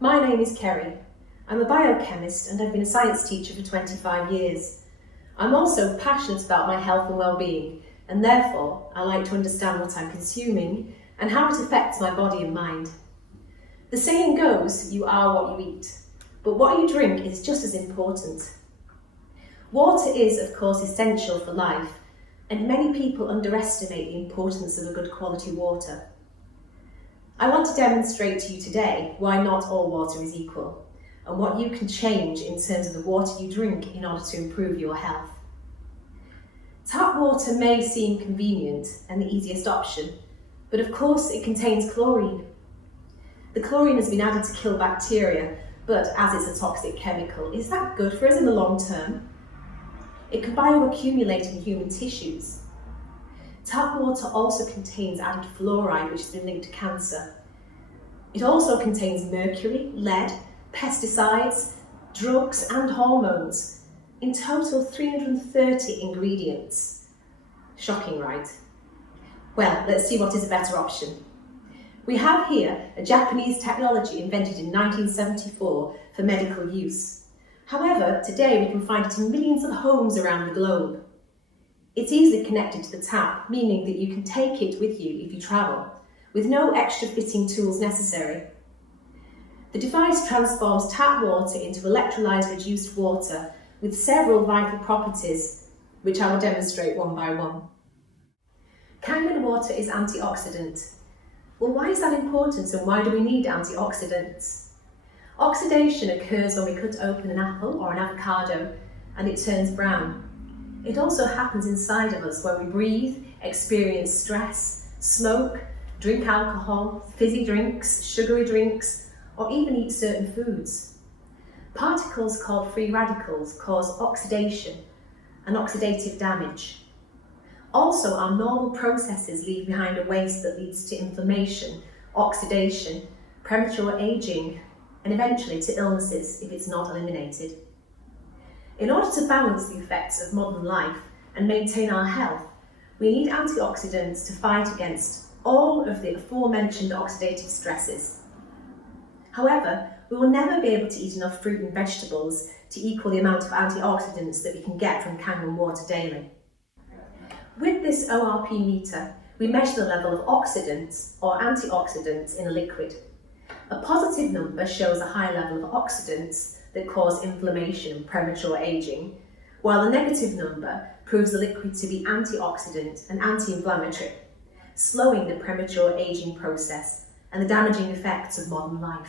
My name is Kerry. I'm a biochemist and I've been a science teacher for 25 years. I'm also passionate about my health and well-being, and therefore I like to understand what I'm consuming and how it affects my body and mind. The saying goes, you are what you eat, but what you drink is just as important. Water is, of course, essential for life, and many people underestimate the importance of a good quality water. I want to demonstrate to you today why not all water is equal, and what you can change in terms of the water you drink in order to improve your health. Tap water may seem convenient and the easiest option, but of course it contains chlorine. The chlorine has been added to kill bacteria, but as it's a toxic chemical, is that good for us in the long term? It can bioaccumulate in human tissues. Tap water also contains added fluoride, which has been linked to cancer. It also contains mercury, lead, pesticides, drugs and hormones. In total, 330 ingredients. Shocking, right? Well, let's see what is a better option. We have here a Japanese technology invented in 1974 for medical use. However, today we can find it in millions of homes around the globe. It's easily connected to the tap, meaning that you can take it with you if you travel, with no extra fitting tools necessary. The device transforms tap water into electrolyzed reduced water with several vital properties, which I will demonstrate one by one. Kangen water is antioxidant. Well, why is that important and why do we need antioxidants? Oxidation occurs when we cut open an apple or an avocado and it turns brown. It also happens inside of us when we breathe, experience stress, smoke, drink alcohol, fizzy drinks, sugary drinks, or even eat certain foods. Particles called free radicals cause oxidation and oxidative damage. Also, our normal processes leave behind a waste that leads to inflammation, oxidation, premature aging, and eventually to illnesses if it's not eliminated. In order to balance the effects of modern life and maintain our health, we need antioxidants to fight against all of the aforementioned oxidative stresses. However, we will never be able to eat enough fruit and vegetables to equal the amount of antioxidants that we can get from Kangen water daily. With this ORP meter, we measure the level of oxidants or antioxidants in a liquid. A positive number shows a high level of oxidants that cause inflammation and premature aging, while the negative number proves the liquid to be antioxidant and anti-inflammatory, slowing the premature aging process and the damaging effects of modern life.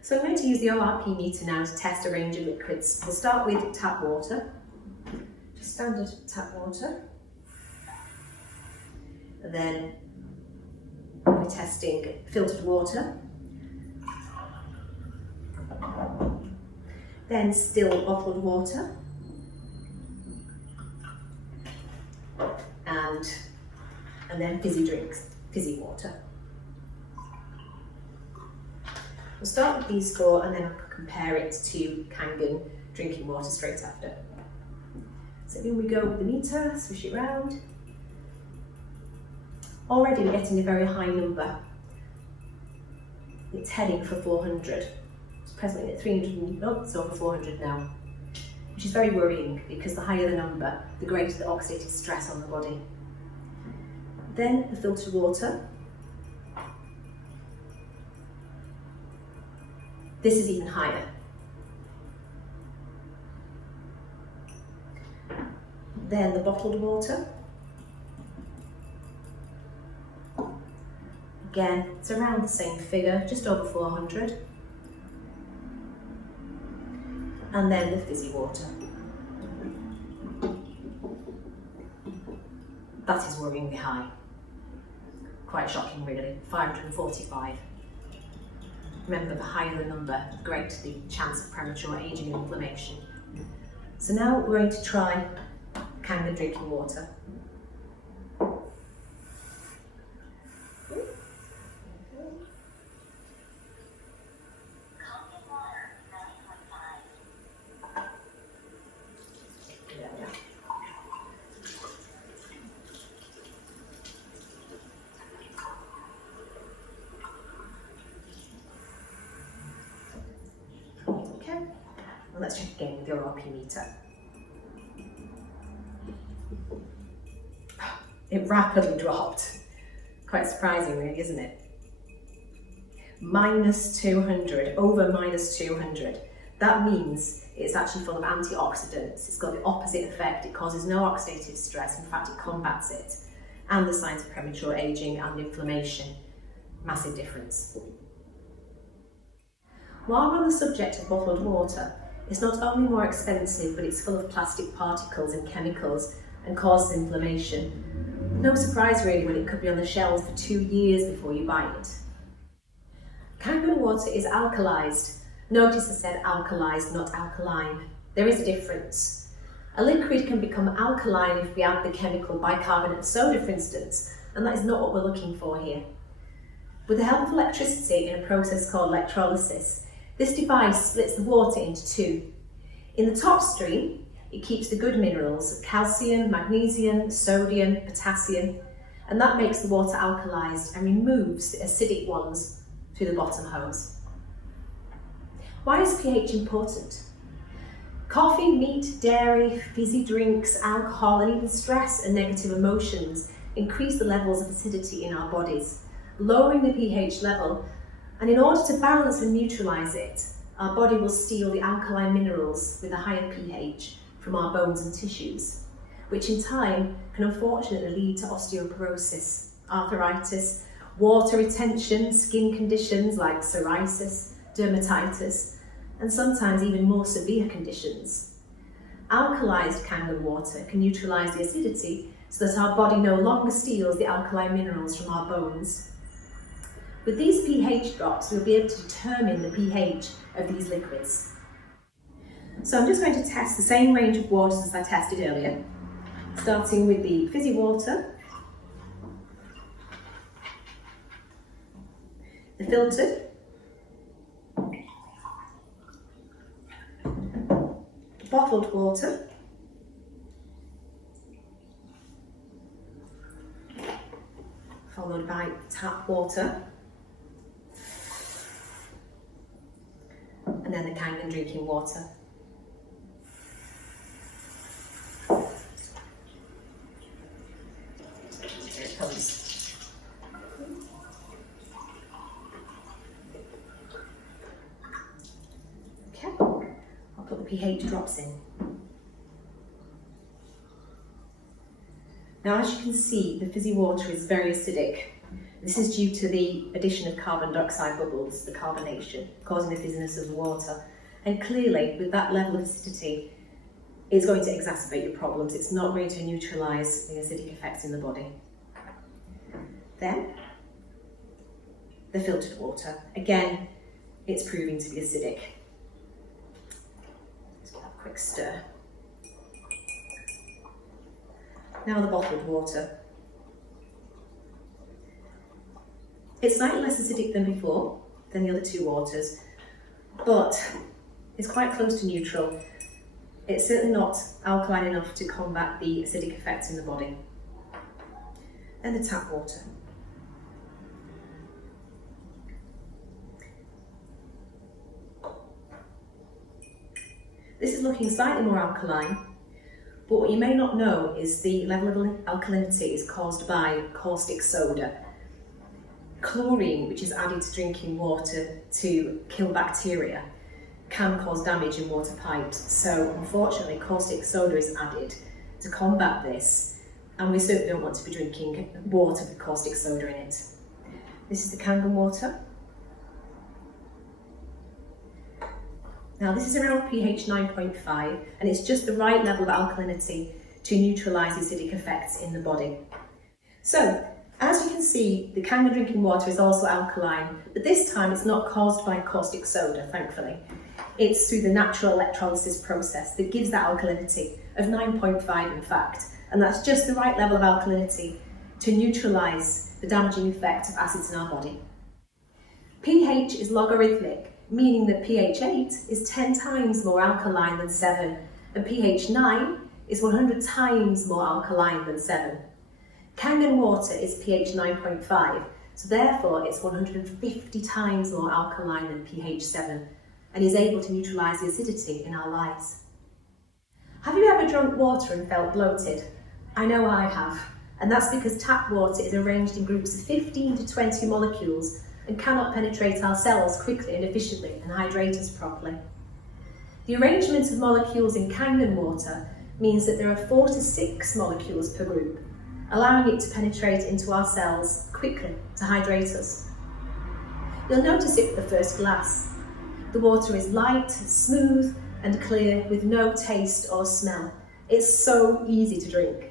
So I'm going to use the ORP meter now to test a range of liquids. We'll start with tap water, just standard tap water. And then we're testing filtered water. Then still bottled water. And then fizzy drinks, fizzy water. We'll start with these four and then I'll compare it to Kangen drinking water straight after. So here we go with the meter, swish it round. Already we're getting a very high number. It's heading for 400. It's presently at 300, no, it's over 400 now, which is very worrying because the higher the number, the greater the oxidative stress on the body. Then the filtered water. This is even higher. Then the bottled water. Again, it's around the same figure, just over 400. And then the fizzy water. That is worryingly high. Quite shocking really, 545. Remember, the higher the number, the greater the chance of premature aging and inflammation. So now we're going to try Kangen drinking water. And let's check again with your RP meter. It rapidly dropped. Quite surprising really, isn't it? -200, over -200. That means it's actually full of antioxidants. It's got the opposite effect. It causes no oxidative stress. In fact, it combats it. And the signs of premature aging and inflammation. Massive difference. While we're on the subject of bottled water, it's not only more expensive, but it's full of plastic particles and chemicals and causes inflammation. No surprise really when it could be on the shelves for 2 years before you buy it. Kangen water is alkalized. Notice I said alkalized, not alkaline. There is a difference. A liquid can become alkaline if we add the chemical bicarbonate of soda, for instance, and that is not what we're looking for here. With the help of electricity in a process called electrolysis, this device splits the water into two. In the top stream, it keeps the good minerals, calcium, magnesium, sodium, potassium, and that makes the water alkalized and removes the acidic ones through the bottom hose. Why is pH important? Coffee, meat, dairy, fizzy drinks, alcohol, and even stress and negative emotions increase the levels of acidity in our bodies, lowering the pH level, and in order to balance and neutralize it, our body will steal the alkaline minerals with a higher pH from our bones and tissues, which in time can unfortunately lead to osteoporosis, arthritis, water retention, skin conditions like psoriasis, dermatitis, and sometimes even more severe conditions. Alkalized Kangen water can neutralize the acidity so that our body no longer steals the alkaline minerals from our bones. With these pH drops, we'll be able to determine the pH of these liquids. So I'm just going to test the same range of waters as I tested earlier, starting with the fizzy water, the filtered, bottled water, followed by tap water, and then the Kangen drinking water. Here it comes. Okay, I'll put the pH drops in. Now, as you can see, the fizzy water is very acidic. This is due to the addition of carbon dioxide bubbles, the carbonation, causing the fizziness of the water. And clearly, with that level of acidity, it's going to exacerbate your problems. It's not going to neutralise the acidic effects in the body. Then, the filtered water. Again, it's proving to be acidic. Let's give that a quick stir. Now the bottled water. It's slightly less acidic than before, than the other two waters, but it's quite close to neutral. It's certainly not alkaline enough to combat the acidic effects in the body. And the tap water. This is looking slightly more alkaline, but what you may not know is the level of alkalinity is caused by caustic soda. Chlorine, which is added to drinking water to kill bacteria, can cause damage in water pipes. So unfortunately, caustic soda is added to combat this, and we certainly don't want to be drinking water with caustic soda in it. This is the Kangen water. Now this is around pH 9.5, and it's just the right level of alkalinity to neutralise the acidic effects in the body. So, as you can see, the Kangen drinking water is also alkaline, but this time it's not caused by caustic soda, thankfully. It's through the natural electrolysis process that gives that alkalinity of 9.5 in fact, and that's just the right level of alkalinity to neutralise the damaging effect of acids in our body. pH is logarithmic, meaning that pH 8 is 10 times more alkaline than 7, and pH 9 is 100 times more alkaline than 7. Kangen water is pH 9.5, so therefore it's 150 times more alkaline than pH 7. and is able to neutralise the acidity in our lives. Have you ever drunk water and felt bloated? I know I have, and that's because tap water is arranged in groups of 15 to 20 molecules and cannot penetrate our cells quickly and efficiently and hydrate us properly. The arrangement of molecules in Kangen water means that there are 4 to 6 molecules per group, allowing it to penetrate into our cells quickly to hydrate us. You'll notice it with the first glass. The water is light, smooth and clear with no taste or smell. It's so easy to drink.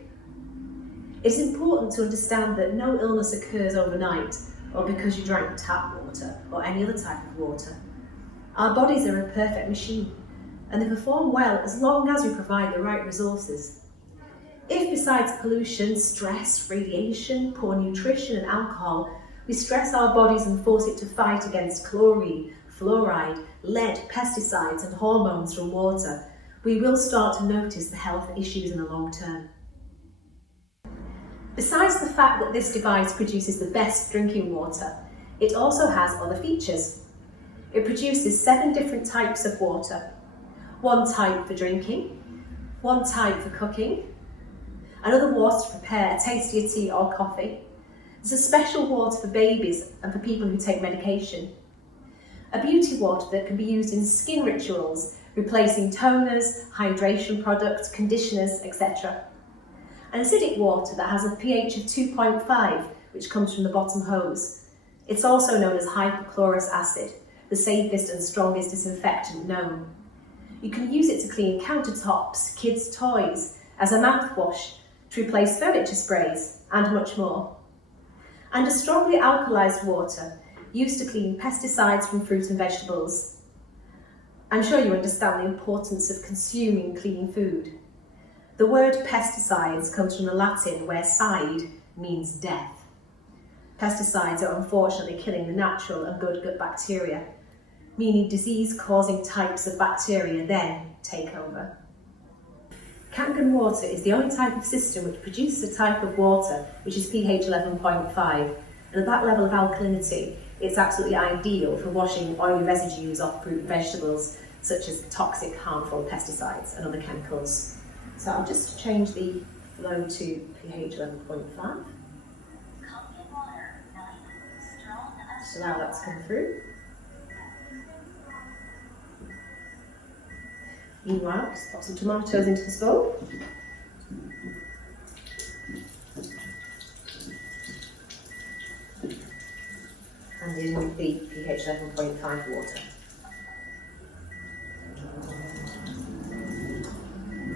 It's important to understand that no illness occurs overnight or because you drank tap water or any other type of water. Our bodies are a perfect machine and they perform well as long as we provide the right resources. If besides pollution, stress, radiation, poor nutrition and alcohol, we stress our bodies and force it to fight against chlorine, fluoride, lead, pesticides and hormones from water, we will start to notice the health issues in the long term. Besides the fact that this device produces the best drinking water, it also has other features. It produces 7 different types of water. 1 type for drinking, 1 type for cooking, another water to prepare a tastier tea or coffee. There's a special water for babies and for people who take medication. A beauty water that can be used in skin rituals, replacing toners, hydration products, conditioners, etc. An acidic water that has a pH of 2.5, which comes from the bottom hose. It's also known as hypochlorous acid, the safest and strongest disinfectant known. You can use it to clean countertops, kids' toys, as a mouthwash, to replace furniture sprays, and much more. And a strongly alkalized water used to clean pesticides from fruit and vegetables. I'm sure you understand the importance of consuming clean food. The word pesticides comes from the Latin where side means death. Pesticides are unfortunately killing the natural and good gut bacteria, meaning disease-causing types of bacteria then take over. Kangen water is the only type of system which produces a type of water which is pH 11.5, and at that level of alkalinity, it's absolutely ideal for washing oily residues off fruit and vegetables, such as toxic, harmful pesticides and other chemicals. So I'll just change the flow to pH 11.5. Just allow that to come through. Meanwhile, just pop some tomatoes into this bowl. And in the pH 11.5 water.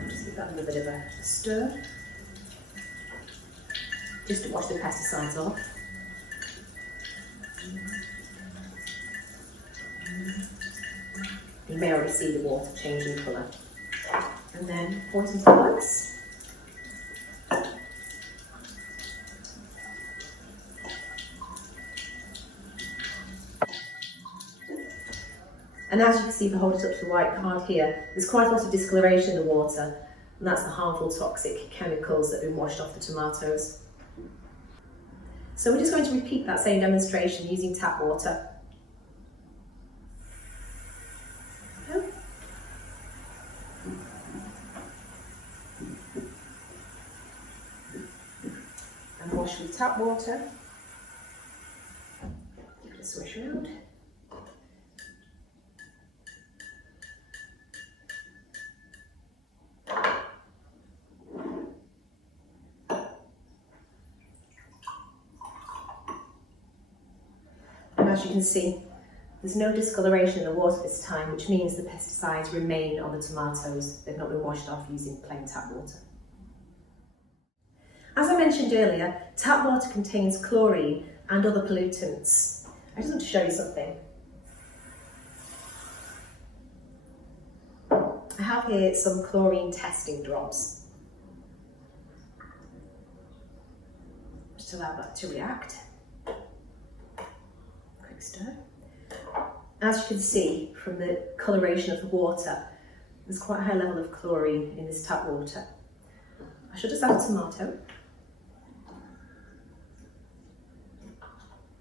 Just give that a little bit of a stir, just to wash the pesticides off. You may already see the water changing colour. And then pour it into the glass. And as you can see, if I hold it up to the white card here, there's quite a lot of discoloration in the water, and that's the harmful toxic chemicals that have been washed off the tomatoes. So we're just going to repeat that same demonstration using tap water. And wash with tap water. Give it a swish around. And as you can see, there's no discoloration in the water this time, which means the pesticides remain on the tomatoes. They've not been washed off using plain tap water. As I mentioned earlier, tap water contains chlorine and other pollutants. I just want to show you something. I have here some chlorine testing drops. Just allow that to react. Quick stir. As you can see from the coloration of the water, there's quite a high level of chlorine in this tap water. I should just add a tomato.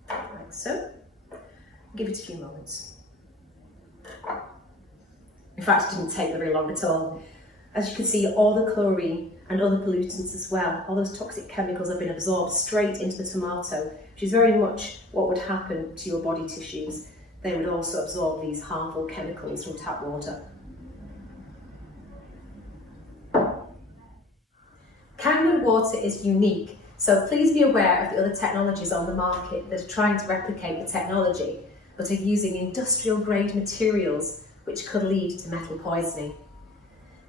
Like so. Give it a few moments. In fact, it didn't take very long at all. As you can see, all the chlorine and other pollutants as well, all those toxic chemicals have been absorbed straight into the tomato, which is very much what would happen to your body tissues. They would also absorb these harmful chemicals from tap water. Kangen water is unique, so please be aware of the other technologies on the market that are trying to replicate the technology, but are using industrial grade materials which could lead to metal poisoning.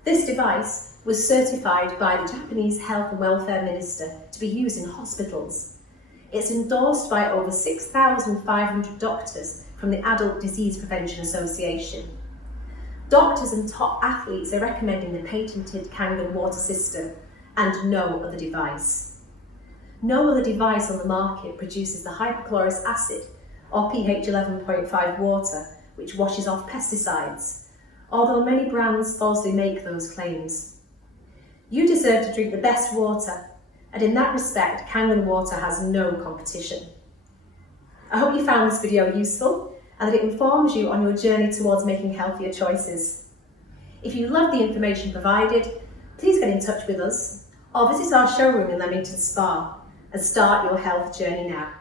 This device was certified by the Japanese Health and Welfare Minister to be used in hospitals. It's endorsed by over 6,500 doctors from the Adult Disease Prevention Association. Doctors and top athletes are recommending the patented Kangen water system and no other device. No other device on the market produces the hypochlorous acid or pH 11.5 water which washes off pesticides, although many brands falsely make those claims. You deserve to drink the best water, and in that respect, Kangen water has no competition. I hope you found this video useful and that it informs you on your journey towards making healthier choices. If you love the information provided, please get in touch with us or visit our showroom in Leamington Spa and start your health journey now.